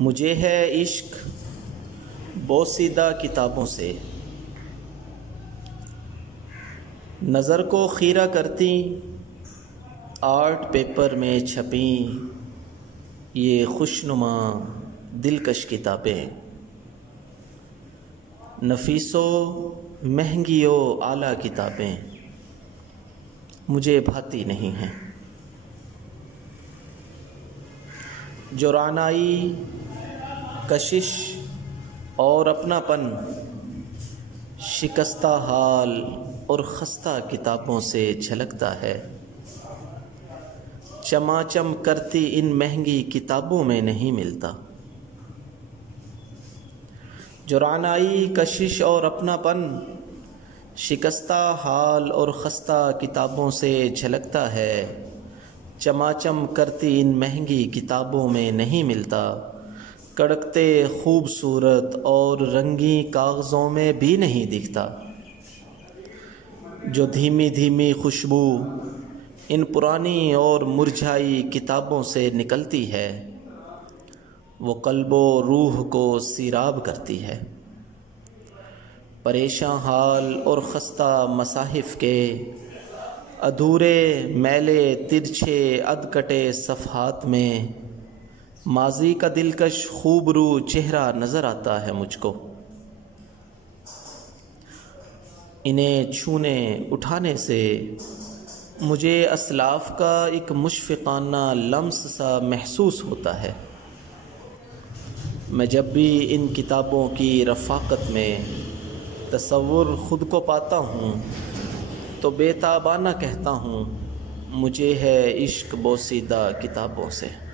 مجھے ہے عشق بوسیدہ کتابوں سے، نظر کو خیرہ کرتی آرٹ پیپر میں چھپیں یہ خوشنما دلکش کتابیں، نفیس و مہنگی و اعلیٰ کتابیں مجھے بھاتی نہیں ہیں۔ جو رعنائی، کشش اور اپناپن شکستہ حال اور خستہ کتابوں سے جھلکتا ہے، چماچم کرتی ان مہنگی کتابوں میں نہیں ملتا۔ جو رعنائی، کشش اور اپناپن شکستہ حال اور خستہ کتابوں سے جھلکتا ہے، چماچم کرتی ان مہنگی کتابوں میں نہیں ملتا، کڑکتے خوبصورت اور رنگین کاغذوں میں بھی نہیں دکھتا۔ جو دھیمی دھیمی خوشبو ان پرانی اور مرجھائی کتابوں سے نکلتی ہے، وہ قلب و روح کو سیراب کرتی ہے۔ پریشاں حال اور خستہ مصاحف کے ادھورے میلے ترچھے ادکٹے صفحات میں ماضی کا دلکش خوبرو چہرہ نظر آتا ہے مجھ کو۔ انہیں چھونے اٹھانے سے مجھے اسلاف کا ایک مشفقانہ لمس سا محسوس ہوتا ہے۔ میں جب بھی ان کتابوں کی رفاقت میں تصور خود کو پاتا ہوں تو بے تابانہ کہتا ہوں، مجھے ہے عشق بوسیدہ کتابوں سے۔